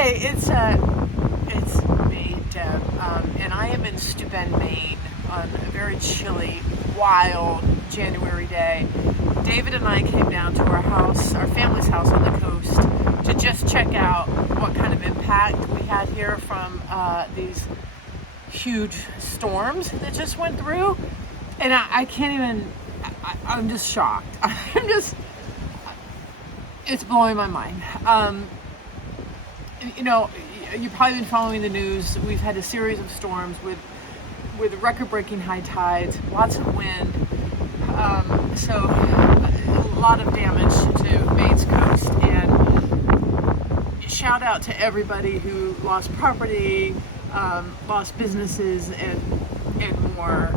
Hey, it's me, Deb, and I am in Steuben, Maine, on a very chilly, wild January day. David and I came down to our house, our family's house on the coast, to just check out what kind of impact we had here from these huge storms that just went through. And I can't even. I'm just shocked. It's blowing my mind. You've probably been following the news. We've had a series of storms with record-breaking high tides, lots of wind, so a lot of damage to Maine's coast. And shout out to everybody who lost property, lost businesses, and more.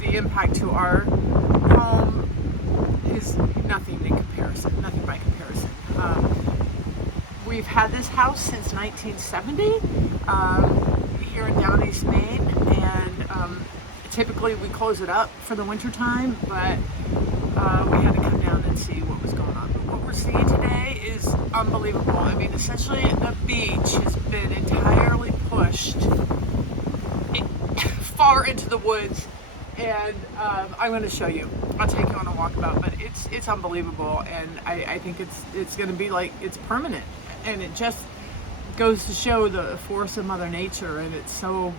The impact to our home is nothing in comparison, nothing by comparison. We've had this house since 1970 here in Down East Maine, and typically we close it up for the winter time, but we had to come down and see what was going on. But what we're seeing today is unbelievable. I mean, essentially the beach has been entirely pushed far into the woods, and I'm going to show you. I'll take you on a walkabout, but it's unbelievable, and I think it's going to be like, it's permanent, and it just goes to show the force of Mother Nature, and it's so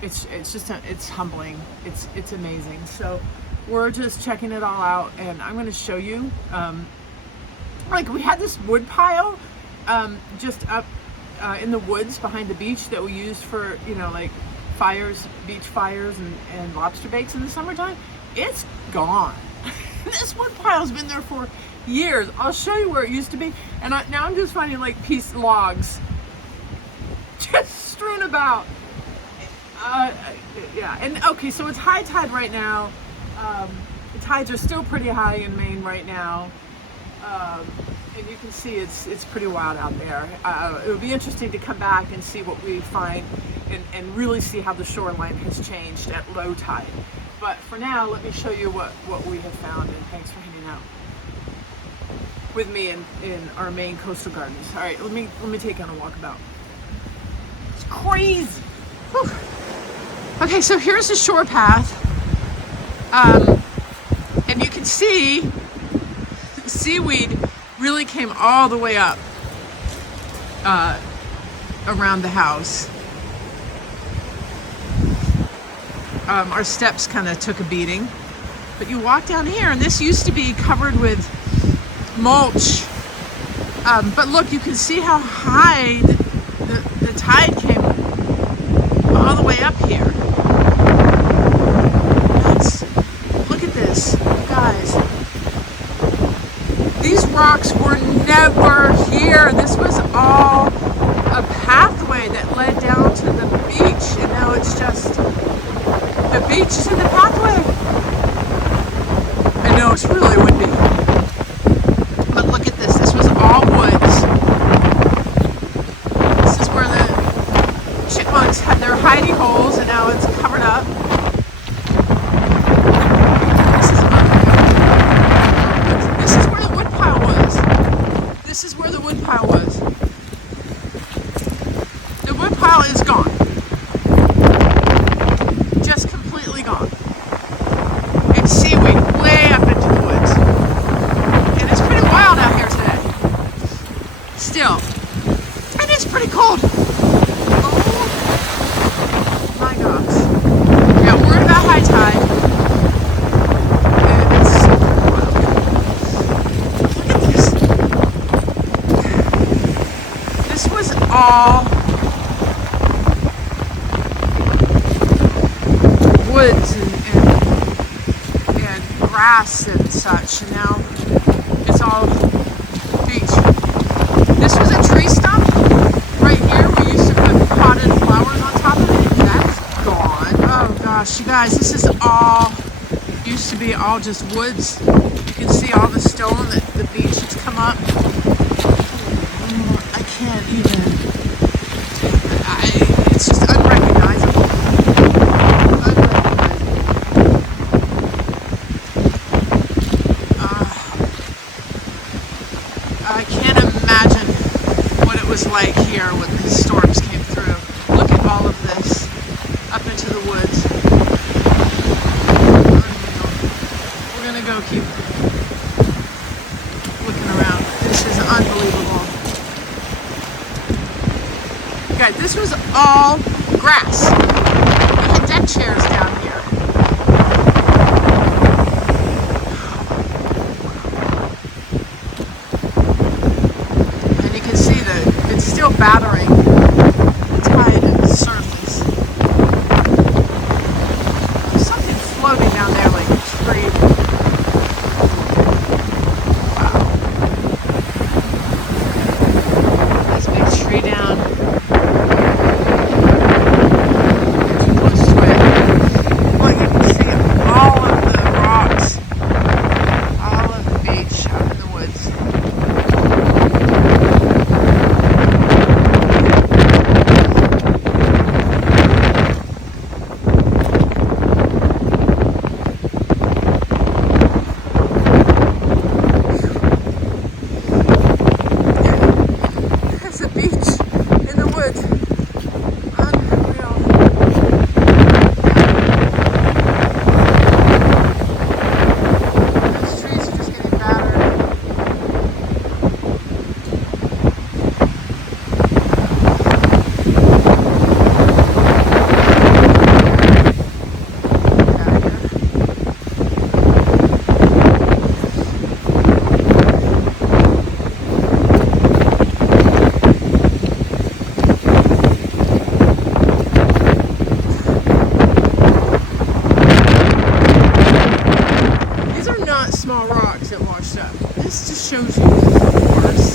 it's humbling. It's amazing. So we're just checking it all out, and I'm going to show you. Like, we had this wood pile just up in the woods behind the beach that we used for like fires, beach fires, and lobster bakes in the summertime. It's gone. This wood pile's been there for years. I'll show you where it used to be, and now I'm just finding like piece logs just strewn about. Yeah, and okay, so it's high tide right now. The tides are still pretty high in Maine right now, and you can see it's pretty wild out there. It would be interesting to come back and see what we find, and really see how the shoreline has changed at low tide. But for now, let me show you what we have found, and thanks for hanging out with me in our Maine coastal gardens. All right, let me take you on a walkabout. It's crazy. Whew. Okay, so here's the shore path, and you can see the seaweed really came all the way up around the house. Our steps kind of took a beating, but you walk down here, and this used to be covered with mulch, but look, you can see how high the tide came all the way up here. Look at this, guys. These rocks were never here. This was all a pathway that led down to the beach, and now it's just the beach is in the pathway. I know it's really windy, but look at this. This was all woods. This is where the chipmunks had their hidey holes, and now it's covered up. This is where the wood pile was. This is where the wood pile was. The wood pile is gone. Gone. And seaweed way up into the woods. And it's pretty wild out here today. Still. And it's pretty cold. Oh my gosh. We got worried about high tide. And it's super wild. Look at this. This was all woods and grass and such, and now it's all beach. This was a tree stump right here. We used to put potted flowers on top of it. That's gone. Oh gosh, you guys, this is all used to be all just woods. You can see all the stone that the beach has come up. I can't even. It's just unrecognizable. was like here when the storms came through. Look at all of this up into the woods. We're gonna go keep looking around. This is unbelievable. Guys, this was all grass. We had deck chairs down here. And you can see that it's still battering the tide surface. There's something floating down there like a tree. Wow. Nice big tree down. Small rocks that washed up. This just shows you the force